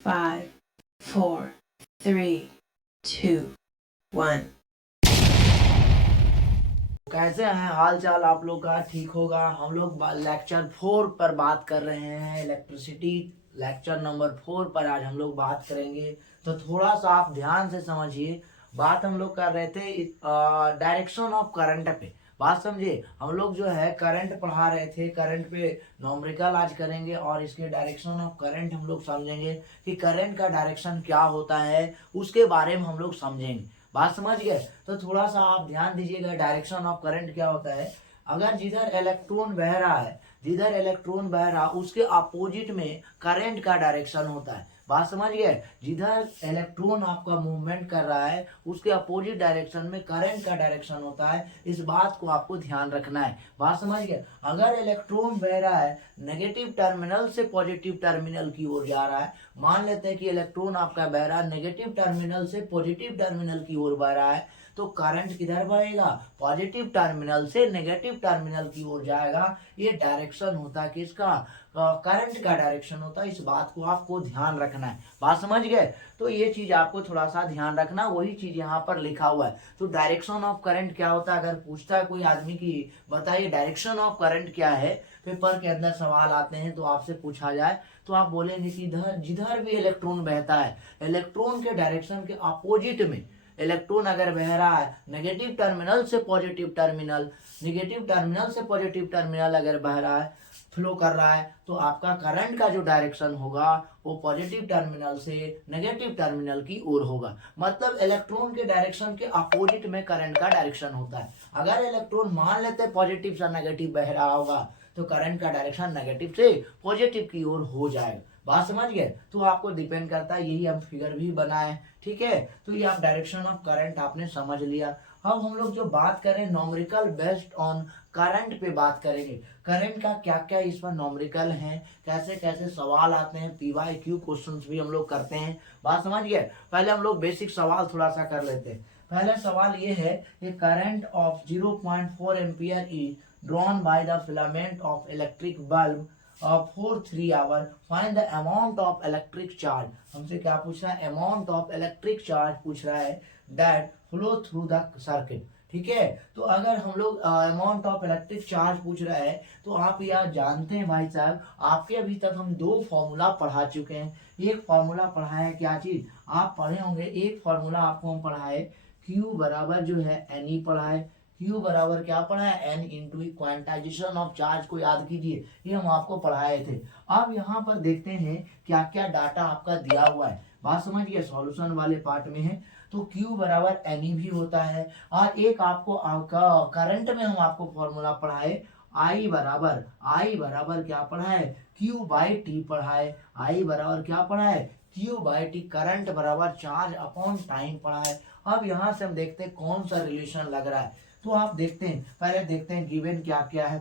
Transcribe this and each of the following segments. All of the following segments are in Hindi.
5, 4, 3, 2, 1। कैसे हैं हाल चाल आप लोग का? ठीक होगा। हम लोग लेक्चर 4 पर बात कर रहे हैं। इलेक्ट्रिसिटी लेक्चर नंबर 4 पर आज हम लोग बात करेंगे। तो थोड़ा सा आप ध्यान से समझिए। बात हम लोग कर रहे थे डायरेक्शन ऑफ करंट पे। बात समझिए। हम लोग जो है करंट पढ़ा रहे थे। करंट पे नॉमरिकल आज करेंगे और इसके डायरेक्शन ऑफ करंट हम लोग समझेंगे कि करंट का डायरेक्शन क्या होता है, उसके बारे में हम लोग समझेंगे। बात समझ गए? तो थोड़ा सा आप ध्यान दीजिएगा। डायरेक्शन ऑफ करंट क्या होता है? अगर जिधर इलेक्ट्रॉन बह रहा है, जिधर इलेक्ट्रॉन बह रहा उसके अपोजिट में करंट का डायरेक्शन होता है। बात समझ गए? जिधर इलेक्ट्रॉन आपका मूवमेंट कर रहा है उसके अपोजिट डायरेक्शन में करंट का डायरेक्शन होता है। इस बात को आपको ध्यान रखना है। बात समझ गए? अगर इलेक्ट्रॉन बह रहा है नेगेटिव टर्मिनल से पॉजिटिव टर्मिनल की ओर जा रहा है, मान लेते हैं कि इलेक्ट्रॉन आपका बह रहा है नेगेटिव टर्मिनल से पॉजिटिव टर्मिनल की ओर बह रहा है, तो करंट किधर बहेगा? पॉजिटिव टर्मिनल से नेगेटिव टर्मिनल की ओर जाएगा। ये डायरेक्शन होता है किसका? करंट का डायरेक्शन होता है। इस बात को आपको ध्यान रखना है। बात समझ गए? तो ये चीज आपको थोड़ा सा ध्यान रखना, वही चीज यहाँ पर लिखा हुआ है। तो डायरेक्शन ऑफ करंट क्या होता है? अगर पूछता है कोई आदमी की बताइए डायरेक्शन ऑफ करंट क्या है, पेपर के अंदर सवाल आते हैं तो आपसे पूछा जाए तो आप बोलेंगे कि इधर जिधर भी इलेक्ट्रॉन बहता है, इलेक्ट्रॉन के डायरेक्शन के अपोजिट में इलेक्ट्रॉन अगर बह रहा है नेगेटिव टर्मिनल से पॉजिटिव टर्मिनल, नेगेटिव टर्मिनल से पॉजिटिव टर्मिनल अगर बह रहा है, फ्लो कर रहा है, तो आपका करंट का जो डायरेक्शन होगा वो पॉजिटिव टर्मिनल से नेगेटिव टर्मिनल की ओर होगा। मतलब इलेक्ट्रॉन के डायरेक्शन के अपोजिट में करंट का डायरेक्शन होता है। अगर इलेक्ट्रॉन मान लेते हैं पॉजिटिव से नेगेटिव बह रहा होगा तो करंट का डायरेक्शन नेगेटिव से पॉजिटिव की ओर हो जाएगा। बात समझ गए? तो आपको डिपेंड करता है, यही हम फिगर भी बनाए। ठीक है, तो ये आप डायरेक्शन ऑफ करंट आपने समझ लिया। अब हम लोग जो बात करें नॉमरिकल बेस्ड ऑन करंट पे बात करेंगे। करंट का क्या क्या इस पर नॉमरिकल है, कैसे कैसे सवाल आते हैं, PYQ क्वेश्चंस भी हम लोग करते हैं। बात समझ गए? पहले हम लोग बेसिक सवाल थोड़ा सा कर लेते हैं। पहला सवाल ये है कि current of 0.4 ampere is drawn by the filament of electric bulb for 3 hours, find the amount of electric charge। हमसे क्या पूछ रहा है? अमाउंट ऑफ इलेक्ट्रिक चार्ज पूछ रहा है that flow through the circuit। ठीक है, तो अगर हम लोग अमाउंट ऑफ इलेक्ट्रिक चार्ज पूछ रहा है तो आप यार जानते हैं भाई साहब, आपके अभी तक हम दो फॉर्मूला पढ़ा चुके हैं। एक फॉर्मूला पढ़ा है, क्या चीज आप पढ़े होंगे, एक फॉर्मूला आपको हम पढ़ा है Q बराबर जो है NE पढ़ा है। Q बराबर क्या पढ़ा है? N into quantization of charge को याद कीजिए, ये हम आपको पढ़ाए थे। अब यहाँ पर देखते हैं क्या क्या डाटा आपका दिया हुआ है। बात समझिए, सॉल्यूशन वाले पार्ट में है। तो Q बराबर NE भी होता है, और एक आपको करंट में हम आपको फॉर्मूला पढ़ाए I बराबर क्या पढ़ा है? Q बाई टी पढ़ा है। I बराबर क्या पढ़ा है? Q by T. करंट बराबर चार्ज अपॉन टाइम पढ़ा है। अब यहाँ से हम देखते हैं कौन सा रिलेशन लग रहा है। तो आप देखते हैं, पहले देखते हैं गिवन क्या क्या है।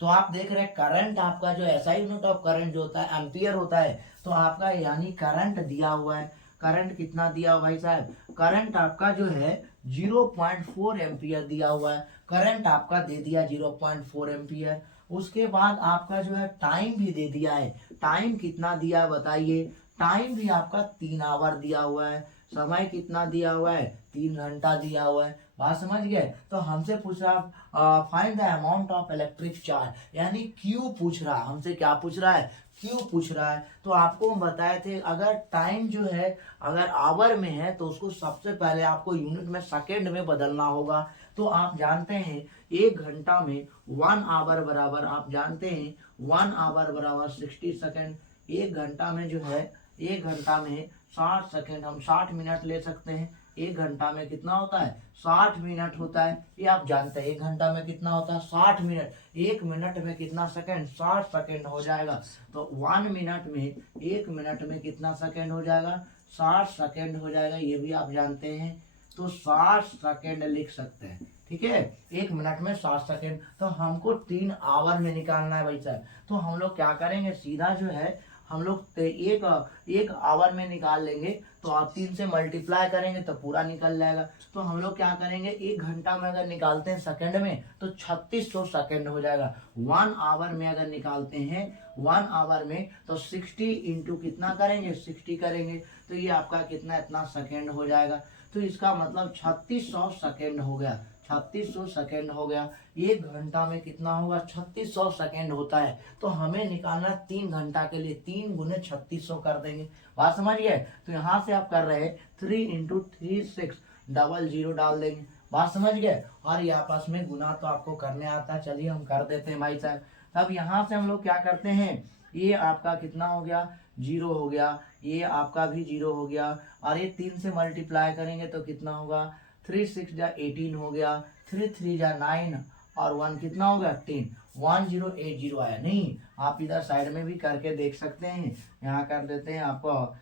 तो आप देख रहे हैं करंट आपका जो SI यूनिट ऑफ करंट जो होता है एम्पियर होता है, तो आपका यानी करंट दिया हुआ है। करंट कितना दिया हुआ भाई साहब? करंट आपका जो है 0.4 एम्पियर दिया हुआ है। करंट आपका दे दिया 0.4 एम्पियर। उसके बाद आपका जो है टाइम भी दे दिया है। टाइम कितना दिया है बताइए? टाइम भी आपका 3 आवर दिया हुआ है। समय कितना दिया हुआ है? 3 घंटा दिया हुआ है। बात समझ गए? तो हमसे पूछ रहा find the amount of electric charge, यानी क्यू पूछ रहा है हमसे। क्या पूछ रहा है? क्यू पूछ रहा है। तो आपको हम बताए थे अगर टाइम जो है अगर आवर में है तो उसको सबसे पहले आपको यूनिट में सेकेंड में बदलना होगा। तो आप जानते हैं 1 घंटा में 1 आवर बराबर, आप जानते हैं 1 आवर बराबर 60 सेकेंड। 1 घंटा में जो है 1 घंटा में 60 सेकेंड, हम 60 मिनट ले सकते हैं। 1 घंटा में कितना होता है? 60 मिनट होता है। ये आप जानते हैं 1 घंटा में कितना होता है? 60 मिनट। 1 मिनट में कितना सेकंड? 60 सेकंड हो जाएगा। तो 1 मिनट में 1 मिनट में कितना सेकंड हो जाएगा? 60 सेकंड हो जाएगा। ये भी आप जानते हैं। तो 60 सेकंड लिख सकते हैं। ठीक है, 1 मिनट में 60 सेकंड। तो हमको 3 आवर में निकालना है भाई साहब। तो हम लोग क्या करेंगे, सीधा जो है हम लोग एक आवर में निकाल लेंगे, तो आप 3 से मल्टीप्लाई करेंगे तो पूरा निकल जाएगा। तो हम लोग क्या करेंगे, 1 घंटा में अगर निकालते हैं सेकंड में तो 3600 सेकंड हो जाएगा। 1 आवर में अगर निकालते हैं 1 आवर में तो 60 इंटू कितना करेंगे, 60 करेंगे, तो ये आपका कितना इतना सेकंड हो जाएगा। तो इसका मतलब 3600 सेकंड हो गया, 3600 सेकंड हो गया। 1 घंटा में कितना होगा, 3600 सेकंड होता है। तो हमें निकालना 3 घंटा के लिए 3 गुने 3600 कर देंगे। बात समझ गए। तो यहाँ से आप कर रहे हैं 3 इंटू 3600 डाल देंगे। बात समझ गए। और ये आपस में गुना तो आपको करने आता है, चलिए हम कर देते हैं भाई साहब। तब यहाँ से हम लोग क्या करते हैं, ये आपका कितना हो गया, 0 हो गया, ये आपका भी 0 हो गया, और ये 3 से मल्टीप्लाई करेंगे तो कितना होगा, 3 6 जा 18 हो गया, 3 3 जा 9 और 1 कितना होगा 10, 1080 आया। नहीं, आप इधर साइड में भी करके देख सकते हैं। यहाँ कर देते हैं आपको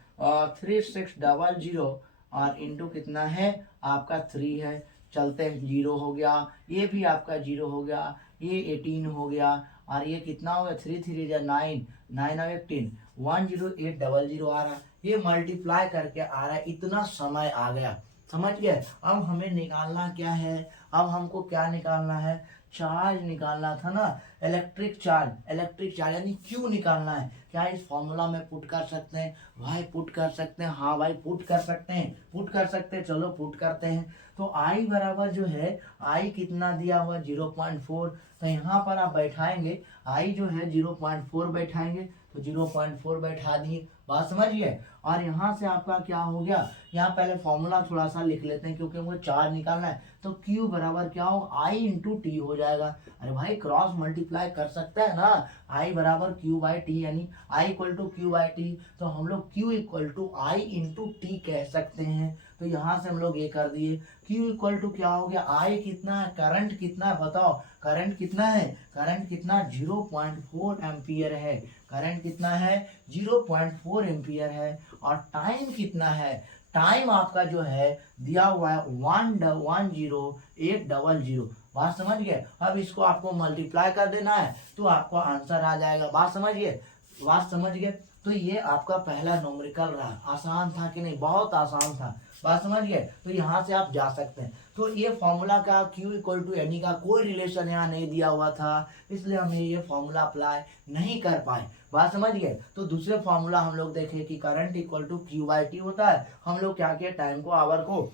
3600 और इंटू कितना है आपका 3 है, चलते हैं 0 हो गया, ये भी आपका 0 हो गया, ये 18 हो गया, और ये कितना हो गया 3 3 जा 9 9 और 18 10800 आ रहा है। ये मल्टीप्लाई करके आ रहा है, इतना समय आ गया। समझ गए। अब हमें निकालना क्या है, अब हमको क्या निकालना है, चार्ज निकालना था ना, इलेक्ट्रिक चार्ज यानी क्यू निकालना है। क्या इस फॉर्मूला में पुट कर सकते हैं भाई, पुट कर सकते हैं, हाँ भाई पुट कर सकते हैं, पुट कर सकते हैं, चलो पुट करते हैं। तो आई बराबर जो है, आई कितना दिया हुआ 0.4, तो यहाँ पर आप बैठाएंगे आई जो है 0.4 बैठाएंगे, तो 0.4 बैठा दिए। बात समझिए। और यहाँ से आपका क्या हो गया, यहाँ पहले फॉर्मूला थोड़ा सा लिख लेते हैं क्योंकि हमको चार्ज निकालना है। तो Q बराबर क्या होगा, I इंटू टी हो जाएगा। अरे भाई क्रॉस मल्टीप्लाई कर सकता है ना, I बराबर Q बाई टी, यानी I equal to Q by T, तो हम लोग Q equal to I into T कह सकते हैं। तो यहाँ से हम लोग ये कर दिए, Q इक्वल टू क्या हो गया, I कितना है, करंट कितना है बताओ, करंट कितना है, करंट कितना 0.4 एम्पियर है, करंट कितना है 0.4 एम्पियर है। और टाइम कितना है, टाइम आपका जो है दिया हुआ है 10800। बात समझ गए। अब इसको आपको मल्टीप्लाई कर देना है तो आपको आंसर आ जाएगा। बात समझिए, बात समझ गए। तो ये आपका पहला न्यूमेरिकल रहा, आसान था कि नहीं, बहुत आसान था। बात समझ गए। तो यहाँ से आप जा सकते हैं। तो ये फॉर्मूला का Q इक्वल टू एनी का कोई रिलेशन यहाँ नहीं दिया हुआ था, इसलिए हमें ये फॉर्मूला अप्लाई नहीं कर पाए। बात समझ गए। तो दूसरे फॉर्मूला हम लोग देखें कि current equal to Q by T होता है। हम लोग क्या किया, टाइम को आवर को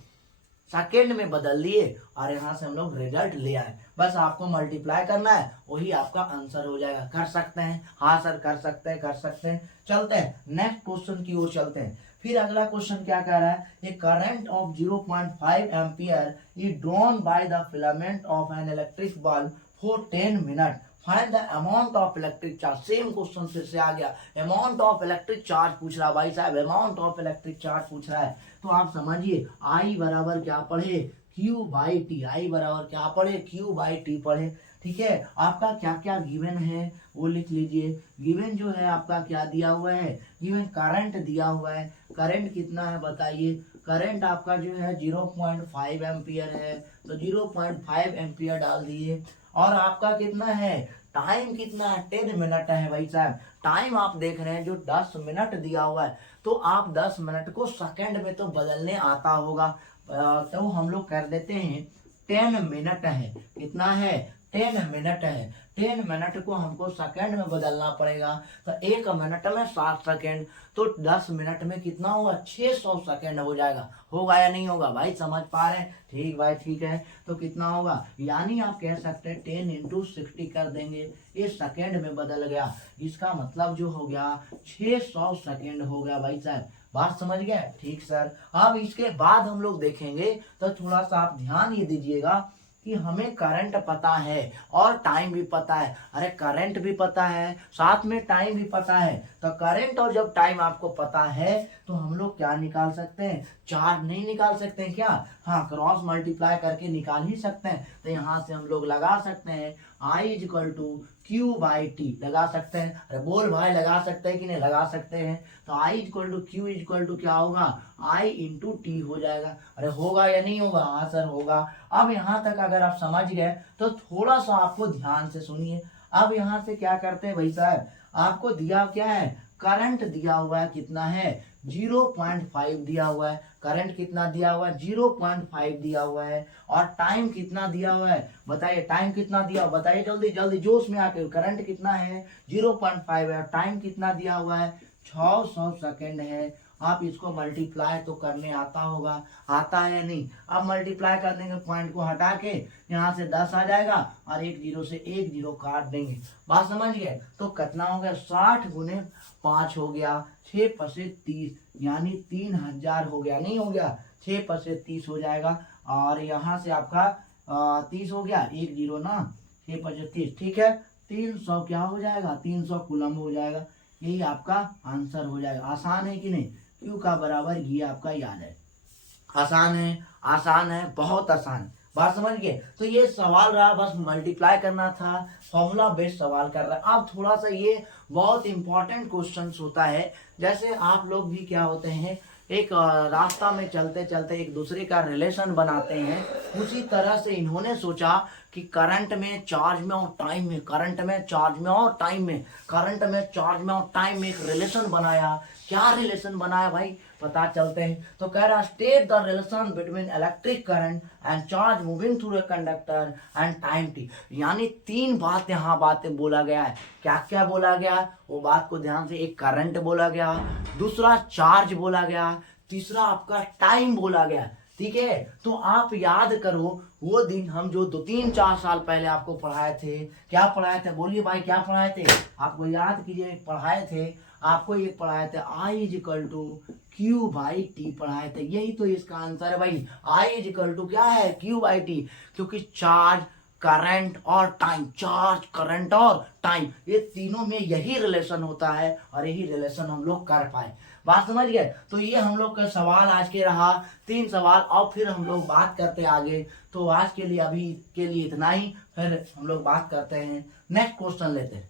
सेकेंड में बदल लिए और यहाँ से हम लोग रिजल्ट ले आए। बस आपको मल्टीप्लाई करना है, वही आपका आंसर हो जाएगा। कर सकते हैं, हाँ सर कर सकते हैं, कर सकते हैं। चलते हैं नेक्स्ट क्वेश्चन की ओर चलते हैं। फिर अगला क्वेश्चन क्या कह रहा है, a current of 0.5 ampere is drawn by the filament of an electric bulb for 10 minute, find the amount of electric charge. Same question फिर से आ गया, अमाउंट ऑफ इलेक्ट्रिक चार्ज पूछ रहा है भाई साहब, अमाउंट ऑफ इलेक्ट्रिक चार्ज पूछ रहा है। तो आप समझिए आई बराबर क्या पढ़े, Q बाई टी, आई बराबर क्या पढ़े, Q बाई टी पढ़े। ठीक है, आपका क्या क्या गिवन है वो लिख लीजिए। गिवन जो है आपका क्या दिया हुआ है, गिवन करंट दिया हुआ है। करंट कितना है बताइए, करंट आपका जो है 0.5 एम्पियर है, तो 0.5 एम्पियर डाल दिए। और आपका कितना है, टाइम कितना है, 10 मिनट है भाई साहब। टाइम आप देख रहे हैं जो 10 मिनट दिया हुआ है, तो आप 10 मिनट को सेकंड में तो बदलने आता होगा। तो हम लोग कर देते हैं 10 मिनट है, कितना है 10 मिनट है। 10 मिनट को हमको सेकंड में बदलना पड़ेगा, तो 1 मिनट में 60 सेकंड, तो 10 मिनट में कितना होगा 600 सेकंड हो जाएगा। होगा या नहीं होगा भाई, समझ पा रहे हैं। ठीक भाई ठीक है। तो कितना होगा, यानी आप कह सकते हैं 10 इंटू 60 कर देंगे, ये सेकंड में बदल गया। इसका मतलब जो हो गया 600 सेकंड हो गया भाई साहब। बात समझ गए। ठीक सर। अब इसके बाद हम लोग देखेंगे, तो थोड़ा सा आप ध्यान ये दीजिएगा कि हमें करंट पता है और टाइम भी पता है। अरे करंट भी पता है, साथ में टाइम भी पता है। तो करंट और जब टाइम आपको पता है तो हम लोग क्या निकाल सकते हैं, चार्ज नहीं निकाल सकते हैं क्या, हाँ क्रॉस मल्टीप्लाई करके निकाल ही सकते हैं। तो यहाँ से हम लोग लगा सकते हैं I equal to Q by T, लगा सकते हैं। अरे बोल भाई लगा सकते हैं कि नहीं, लगा सकते हैं। तो I equal to Q equal to क्या होगा, I इंटू टी हो जाएगा। अरे होगा या नहीं होगा, हाँ सर होगा। अब यहाँ तक अगर आप समझ गए तो थोड़ा सा आपको ध्यान से सुनिए। अब यहाँ से क्या करते हैं भाई साहब, आपको दिया क्या है, करंट दिया हुआ है कितना है 0.5 दिया हुआ है। करंट कितना दिया हुआ है 0.5 दिया हुआ है। और टाइम कितना दिया हुआ है बताइए, टाइम कितना दिया हुआ बताइए जल्दी जल्दी जोश में आके। करंट कितना है 0.5 है। टाइम कितना दिया हुआ है 600 सेकेंड है। आप इसको मल्टीप्लाई तो करने आता होगा, आता है या नहीं। अब मल्टीप्लाई कर देंगे, पॉइंट को हटा के यहाँ से 10 आ जाएगा और एक जीरो से एक जीरो काट देंगे। बात समझ गए। तो कितना हो गया 60 गुने 5 हो गया, 6 पचे 30 यानी 3000 हो गया, नहीं हो गया 6 पचे 30 हो जाएगा। और यहाँ से आपका 30 हो गया, एक जीरो ना 6 पचे 30, ठीक है 300 क्या हो जाएगा 300 कूलम हो जाएगा। यही आपका आंसर हो जाएगा। आसान है कि नहीं, क्यू का बराबर ये आपका याद है। आसान है, आसान है, बहुत आसान। बात समझ गए। तो ये सवाल रहा, बस मल्टीप्लाई करना था, फॉर्मूला बेस्ड सवाल कर रहा है। अब थोड़ा सा ये बहुत इंपॉर्टेंट क्वेश्चन होता है। जैसे आप लोग भी क्या होते हैं, एक रास्ता में चलते चलते एक दूसरे का रिलेशन बनाते हैं, उसी तरह से इन्होंने सोचा कि करंट में चार्ज में और टाइम में, करंट में चार्ज में और टाइम में, करंट में चार्ज में और टाइम में एक रिलेशन बनाया। क्या रिलेशन बनाया भाई, पता चलते हैं। तो कह रहा state the relation between electric current and charge moving through a conductor and time T. यानी 3 बात यहाँ बातें बोला गया है। क्या क्या बोला गया वो बात को ध्यान से, एक करंट बोला गया, दूसरा चार्ज बोला गया, तीसरा आपका टाइम बोला गया। ठीक है, तो आप याद करो वो दिन हम जो 2-3-4 साल पहले आपको पढ़ाए थे। क्या पढ़ाए थे बोलिए भाई, क्या पढ़ाए थे आपको, याद कीजिए। पढ़ाए थे आपको, ये पढ़ाए थे I equal to Q by T पढ़ाए थे। यही तो इसका आंसर है भाई, I इजिकल टू क्या है क्यू बाई टी। क्योंकि चार्ज, करंट और टाइम, चार्ज, करंट और टाइम, ये तीनों में यही रिलेशन होता है और यही रिलेशन हम लोग कर पाए। बात समझ गए। तो ये हम लोग का सवाल आज के रहा, 3 सवाल, और फिर हम लोग बात करते आगे। तो आज के लिए अभी के लिए इतना ही, फिर हम लोग बात करते हैं, नेक्स्ट क्वेश्चन लेते हैं।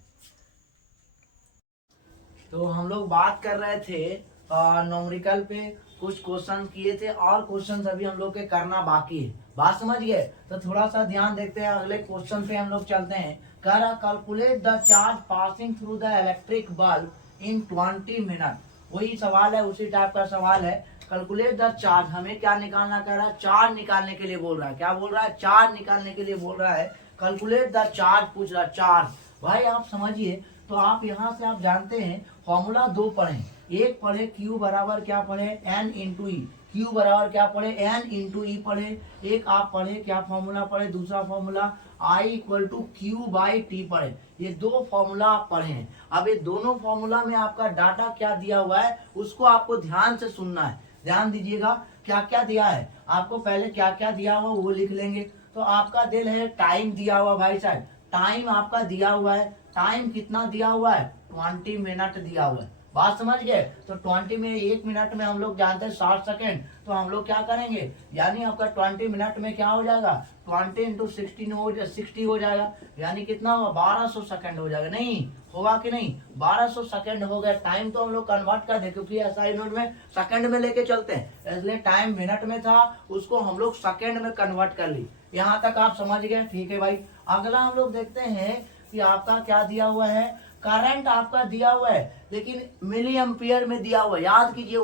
तो हम लोग बात कर रहे थे न्यूमेरिकल पे, कुछ क्वेश्चन किए थे और क्वेश्चन अभी हम लोग के करना बाकी है। बात समझ गए। तो थोड़ा सा ध्यान देखते हैं, अगले क्वेश्चन पे हम लोग चलते हैं। कह रहा calculate the charge passing through the electric bulb in 20 minute. वही सवाल है, उसी टाइप का सवाल है। कैलकुलेट द चार्ज, हमें क्या निकालना कह रहा है, चार्ज निकालने के लिए बोल रहा है। क्या बोल रहा है, चार्ज निकालने के लिए बोल रहा है। कैलकुलेट द चार्ज पूछ रहा है, चार्ज। भाई आप समझिए, तो आप यहाँ से आप जानते हैं फॉर्मूला 2 पढ़े। एक पढ़े Q बराबर क्या पढ़े N इंटू ई, Q बराबर क्या पढ़े N इंटू ई पढ़े। एक आप पढ़े क्या फॉर्मूला पढ़े, दूसरा formula I equal to Q by T पढ़े। ये 2 फॉर्मूला आप पढ़े हैं। अब ये दोनों फॉर्मूला में आपका डाटा क्या दिया हुआ है उसको आपको ध्यान से सुनना है। ध्यान दीजिएगा, क्या क्या दिया है आपको, पहले क्या क्या दिया हुआ वो लिख लेंगे। तो आपका दिल है टाइम दिया हुआ भाई साहब, टाइम आपका दिया हुआ है। टाइम कितना दिया हुआ है 20 मिनट दिया हुआ है। बात समझ गए। तो 20 में 1 मिनट में हम लोग जानते हैं 60 सेकेंड। तो हम लोग क्या करेंगे, यानी आपका 20 मिनट में क्या हो जाएगा 20 इंटू 60 हो जाएगा। यानी कितना होगा 1200 सेकेंड हो जाएगा। नहीं होगा कि नहीं, 1200 सेकेंड हो गया। टाइम तो हम लोग कन्वर्ट कर दे, क्योंकि असाइनमेंट में सेकंड में लेके चलते हैं, इसलिए टाइम मिनट में था उसको हम लोग सेकंड में कन्वर्ट कर ली। यहाँ तक आप समझ गए, ठीक है भाई। अगला हम लोग देखते हैं कि आपका क्या दिया हुआ है, करंट आपका दिया हुआ है लेकिन मिली एम्पियर में दिया हुआ है। याद कीजिए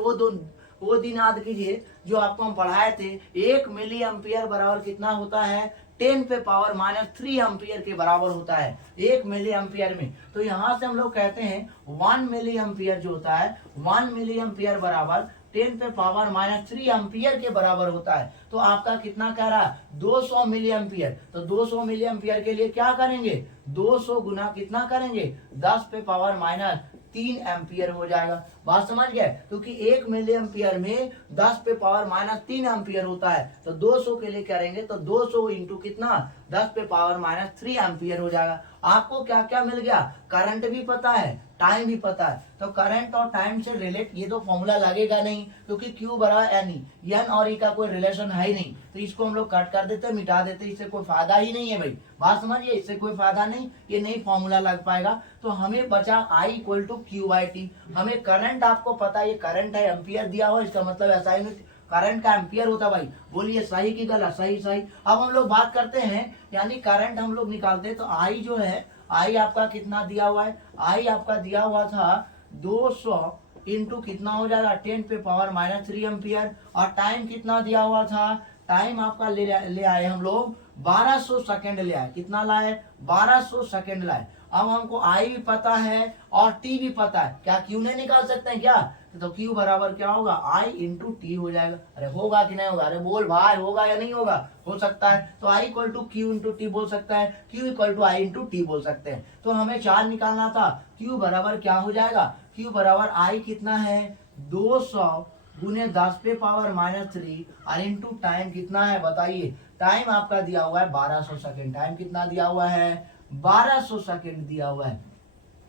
वो दिन याद कीजिए जो आपको हम पढ़ाए थे। 1 मिली एम्पियर बराबर कितना होता है 10 पे पावर -3 एम्पियर के बराबर होता है 1 मिली एम्पियर में। तो यहाँ से हम लोग कहते हैं 1 मिली एम्पियर जो होता है 1 मिली एम्पियर बराबर 10 पे पावर -3 एम्पियर के बराबर होता है। तो आपका कितना कह रहा है 200 मिली एम्पियर। तो 200 मिली एम्पियर के लिए क्या करेंगे 200 गुना कितना करेंगे 10 पे पावर -3 एम्पियर हो जाएगा। बात समझ गए। क्योंकि 1 मिली एम्पियर में 10 पे पावर -3 एम्पियर होता है। तो 200 के लिए करेंगे तो 200 इंटू कितना 10 पे पावर -3 एम्पियर हो जाएगा। आपको क्या क्या मिल गया, करंट भी पता है, टाइम भी पता है। तो करंट और टाइम से रिलेट ये तो फॉर्मूला लगेगा नहीं, क्योंकि Q बराबर एन ई, एन और ई का कोई रिलेशन है ही नहीं। तो इसको हम लोग कट कर देते, मिटा देते, इससे कोई फायदा ही नहीं है भाई। बात समझिए, इससे कोई फायदा नहीं, ये नहीं फॉर्मूला लग पाएगा। तो हमें बचा I equal to Q by T. हमें करंट आपको पता है, ये करंट है, एम्पियर दिया हुआ, इसका मतलब ऐसा ही करंट का एम्पियर होता है भाई। बोलिए सही की गलत, सही सही। अब हम लोग बात करते हैं, यानी करंट हम लोग निकालते हैं। तो आई जो है, आई आपका कितना दिया हुआ है, आई आपका दिया हुआ था 200 इंटू कितना हो जाएगा 10 पे पावर -3 एम्पियर। और टाइम कितना दिया हुआ था, टाइम आपका ले आए हम लोग 1200 सेकेंड ले आए। कितना लाए, 1200 सेकेंड लाए। अब हमको आई भी पता है और टी भी पता है, क्या क्यू नहीं निकाल सकते हैं क्या? तो क्यू बराबर क्या होगा, आई इंटू टी हो जाएगा। अरे होगा कि नहीं होगा, अरे बोल भाई, होगा या नहीं होगा? हो सकता है। तो I equal to Q into T बोल सकता है, Q equal to I into T बोल सकते हैं। तो हमें चार्ज निकालना था, क्यू बराबर क्या हो जाएगा, क्यू बराबर आई कितना है 200 गुने 10 पे पावर -3 और इंटू टाइम कितना है बताइए। टाइम आपका दिया हुआ है 1200 सेकेंड। टाइम कितना दिया हुआ है, 1200 सेकेंड दिया हुआ है।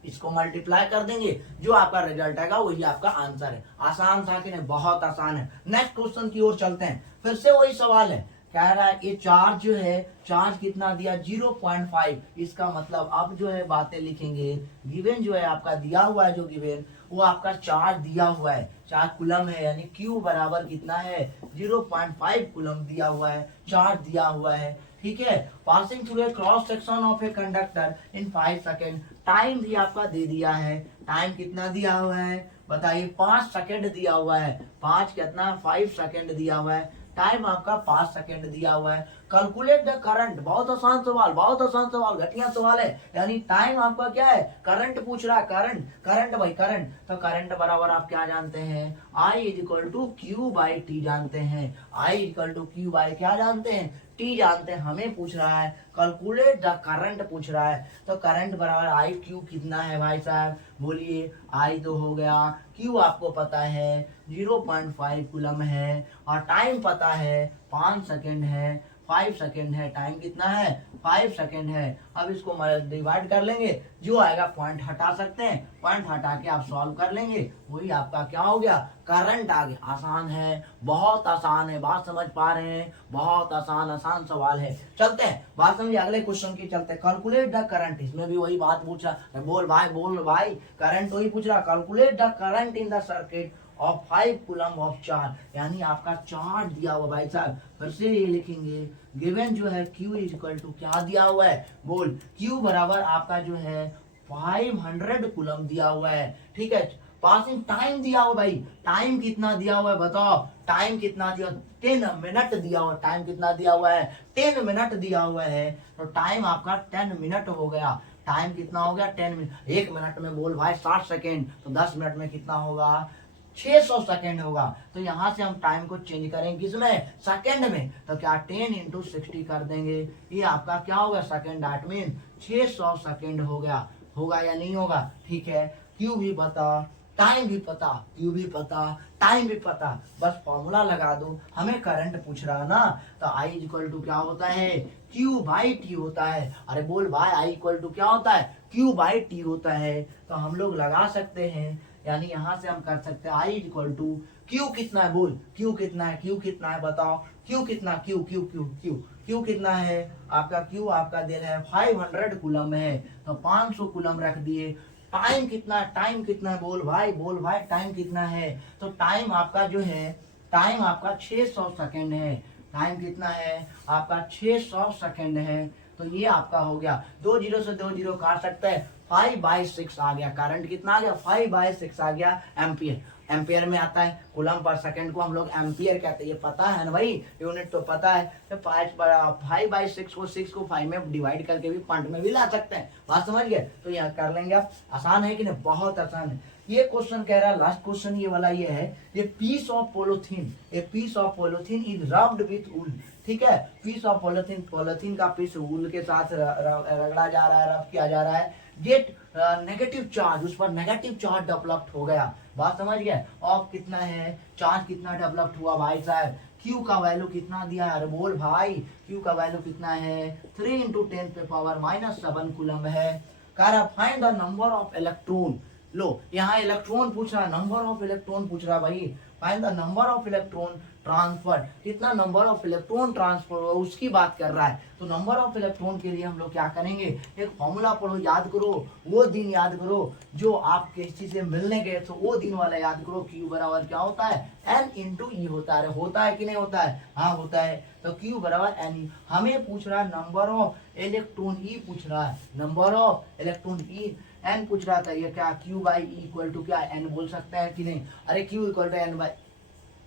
इसको मल्टीप्लाई कर देंगे, जो आपका रिजल्ट आएगा वही आपका आंसर है। आसान था कि नहीं? बहुत आसान है। नेक्स्ट क्वेश्चन की ओर चलते हैं। फिर से वही सवाल है, कह रहा है ये चार्ज जो है, चार्ज कितना दिया 0.5। इसका मतलब अब जो है बातें लिखेंगे, गिवन जो है आपका दिया हुआ है, जो गिवन वो आपका चार्ज दिया हुआ है, चार्ज कूलम है, यानी क्यू बराबर कितना है 0.5 कूलम दिया हुआ है, चार्ज दिया हुआ है। ठीक है, passing through a cross section of a conductor in 5 second. Time भी आपका दे दिया है, टाइम कितना दिया हुआ है बताइए, 5 सेकेंड दिया हुआ है। 5 कितना, 5 सेकेंड दिया हुआ है। टाइम आपका 5 सेकेंड दिया हुआ है। कैलकुलेट द करंट, बहुत आसान सवाल, बहुत आसान सवाल, घटिया सवाल है। यानी टाइम आपका क्या है, करंट पूछ रहा है, करंट, करंट भाई करंट। तो करंट बराबर आप क्या जानते हैं, I is equal to Q by T जानते हैं। I equal to Q by क्या जानते हैं, टी जानते हैं। हमें पूछ रहा है कैलकुलेट द करंट पूछ रहा है। तो करंट बराबर आई क्यू कितना है भाई साहब, बोलिए। आई तो हो गया, क्यू आपको पता है 0.5 कूलम है, और टाइम पता है 5 सेकेंड है, 5 सेकेंड है। टाइम कितना है, 5 सेकेंड है। अब इसको डिवाइड कर लेंगे, जो आएगा पॉइंट हटा सकते हैं, पॉइंट हटा के आप सॉल्व कर लेंगे, वही आपका क्या हो गया, करंट आ गया। आसान है, बहुत आसान है, बात समझ पा रहे हैं, बहुत आसान सवाल है। चलते हैं, बात समझिए, अगले क्वेश्चन की चलते हैं। कैलकुलेट द करंट, इसमें भी वही बात पूछ रहा, बोल भाई, बोल भाई, करंट वही पूछ रहा। Calculate the current in the circuit of 5 coulomb of charge, यानी आपका चार्ज दिया हुआ भाई साहब। फिर से ये लिखेंगे, गिवन जो है Q इज इक्वल टू क्या दिया हुआ है, बोल Q बराबर आपका जो है 500 कूलम दिया हुआ है। ठीक है, पासिंग टाइम दिया हुआ भाई, टाइम कितना दिया हुआ है बताओ, टाइम कितना दिया, 10 मिनट दिया हुआ। टाइम कितना दिया हुआ है, 10 मिनट दिया हुआ है। तो टाइम आपका 10 मिनट हो गया। टाइम कितना हो गया, 10 मिनट। 1 मिनट में बोल भाई 60 सेकेंड, तो 10 मिनट में कितना होगा, 600 सेकेंड होगा। तो यहां से हम टाइम को चेंज करेंगे किसमें, सेकेंड में। तो क्या 10 इंटू 60 कर देंगे, ये आपका क्या होगा सेकेंड, दैट मीन 600 सेकेंड हो गया। होगा या नहीं होगा? ठीक है, क्यू भी पता, टाइम भी पता, क्यू भी पता, टाइम भी पता, बस फॉर्मूला लगा दो। हमें करंट पूछ रहा ना, तो आई इक्वल टू क्या होता है, क्यू बाई टी होता है। अरे बोल भाई, आई इक्वल टू क्या होता है, क्यू बाई टी होता है। तो हम लोग लगा सकते हैं, यानी यहां से हम कर सकते हैं आई इक्वल टू क्यू कितना है, बोल क्यू कितना है, क्यू कितना है बताओ, क्यू कितना, Q Q Q Q Q कितना है आपका, क्यू आपका दे रहा है 500 कूलम है, तो 500 कूलम रख दिए। टाइम कितना, टाइम कितना है, बोल भाई, बोल भाई, टाइम कितना है। तो टाइम आपका जो है, टाइम आपका 600 सेकेंड है। टाइम कितना है आपका, 600 सेकेंड है। तो ये आपका हो गया, 2 जीरो से 2 जीरो काट सकते हैं, 5/6 आ गया। करंट कितना आ गया, 5/6 आ गया एम्पियर। एम्पियर में आता है, कूलम पर सेकंड को हम लोग एम्पियर कहते हैं, ये पता है ना भाई, यूनिट तो पता है। तो 5/6 को 6 को 5 में डिवाइड करके भी पॉइंट में भी ला सकते हैं। बात समझ गए? तो यहाँ कर लेंगे आप। आसान है कि नहीं, बहुत आसान है। ये क्वेश्चन कह रहा है, लास्ट क्वेश्चन ये वाला ये है, ये piece of polythene, a piece of polythene is rubbed with wool. ठीक है, पीस ऑफ पॉलिथीन, पॉलिथीन का पीस वूल के साथ रगड़ा जा रहा है, रब किया जा रहा है। गेट नेगेटिव चार्ज, उस पर नेगेटिव चार्ज डेवलप हो गया। बात समझ गए? ऑफ कितना है, चार्ज कितना डेवलप हुआ भाई साहब, Q का वैल्यू कितना दिया है, अरे बोल भाई, Q का वैल्यू कितना है, 3 इंटू 10 पे पावर -7 कूलम है। कह रहा find the number of electron. लो, यहाँ इलेक्ट्रॉन पूछ रहा है, नंबर ऑफ इलेक्ट्रॉन पूछ रहा है भाई। Find the number of electron transfer, कितना नंबर ऑफ इलेक्ट्रॉन ट्रांसफर हुआ उसकी बात कर रहा है। तो नंबर ऑफ इलेक्ट्रॉन के लिए हम लोग क्या करेंगे, एक फॉर्मूला पढ़ो, याद करो, वो दिन याद करो जो आप किसी से मिलने गए तो वो दिन वाला याद करो। Q बराबर क्या होता है, N इंटू ई होता है। होता है कि नहीं होता है? हाँ होता है। तो Q बराबर N। हमें पूछ रहा है नंबर ऑफ इलेक्ट्रॉन, ई पूछ रहा है, number of electron E. N पूछ रहा था, ये क्या क्यू बाई इक्वल टू क्या एन बोल सकते हैं कि नहीं? अरे Q equal to N by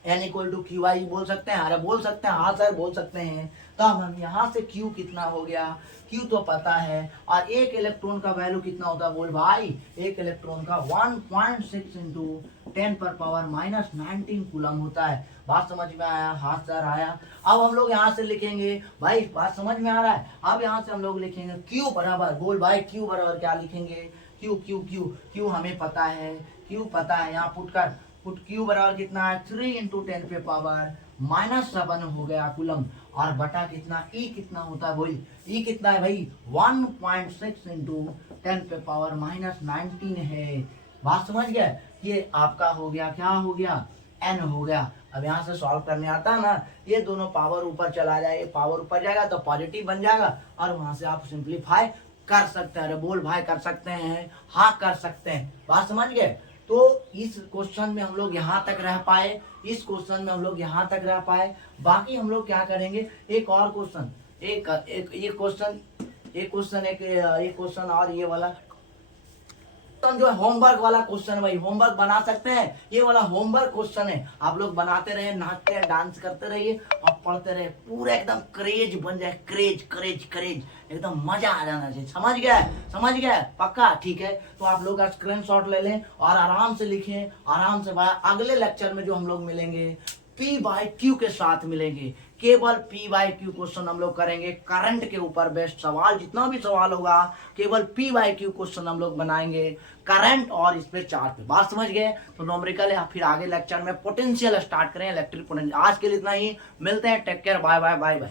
N equal to Q I बोल सकते हैं? अरे बोल सकते हैं, हाँ सर बोल सकते हैं। तो अब हम यहाँ से क्यू कितना हो गया, क्यू तो पता है, और एक इलेक्ट्रॉन का वैल्यू कितना होता है बोल भाई? एक इलेक्ट्रॉन का 1.6 इंटू 10 पर पावर माइनस 19 कूलम होता है। बात समझ में आया? हाँ सर आया। अब हम लोग यहाँ से लिखेंगे भाई, बात समझ में आ रहा है? अब यहाँ से हम लोग लिखेंगे क्यू बराबर, बोल भाई क्यू बराबर क्या लिखेंगे? क्यू क्यू क्यू क्यू हमें पता है, क्यू पता है, यहाँ पुट क्यू बराबर कितना है 3 इंटू 10 पे पावर माइनस 7 हो गया कूलम, और बटा कितना ई कितना होता है भाई? ई कितना है भाई? 1.6 इंटू 10 पे पावर माइनस 19 है। बात समझ गया? ये आपका हो गया, क्या हो गया? एन हो गया। अब यहाँ से सॉल्व करने आता है ना, ये दोनों पावर ऊपर चला जाए, ये पावर ऊपर जाएगा तो पॉजिटिव बन जाएगा, और वहां से आप सिंप्लीफाई कर सकते हैं। अरे बोल भाई कर सकते हैं? हाँ कर सकते हैं। बात समझ गए? तो इस क्वेश्चन में हम लोग यहाँ तक रह पाए, इस क्वेश्चन में हम लोग यहाँ तक रह पाए। बाकी हम लोग क्या करेंगे, एक और क्वेश्चन, एक क्वेश्चन और ये वाला जो है होमवर्क वाला क्वेश्चन, भाई होमवर्क बना सकते हैं, ये वाला होमवर्क क्वेश्चन है। आप लोग बनाते रहे, नाचते डांस करते रहिए और पढ़ते रहे, पूरा एकदम क्रेज बन जाए, क्रेज क्रेज क्रेज, एकदम मजा आ जाना चाहिए। समझ गया? समझ गया? पक्का? ठीक है, तो आप लोग का स्क्रीनशॉट ले लें और आराम से लिखें, आराम से। अगले लेक्चर में जो हम लोग मिलेंगे पी बाई क्यू के साथ मिलेंगे, केवल पी बाई क्यू क्वेश्चन हम लोग करेंगे। करंट के ऊपर बेस्ड सवाल, जितना भी सवाल होगा केवल पी बाई क्यू क्वेश्चन हम लोग बनाएंगे, करंट और इस पे चार्ज पे। बात समझ गए? तो न्यूमेरिकल या फिर आगे लेक्चर में पोटेंशियल स्टार्ट करें, इलेक्ट्रिक पोटेंशियल। आज के लिए इतना ही, मिलते हैं, take care, bye bye bye bye.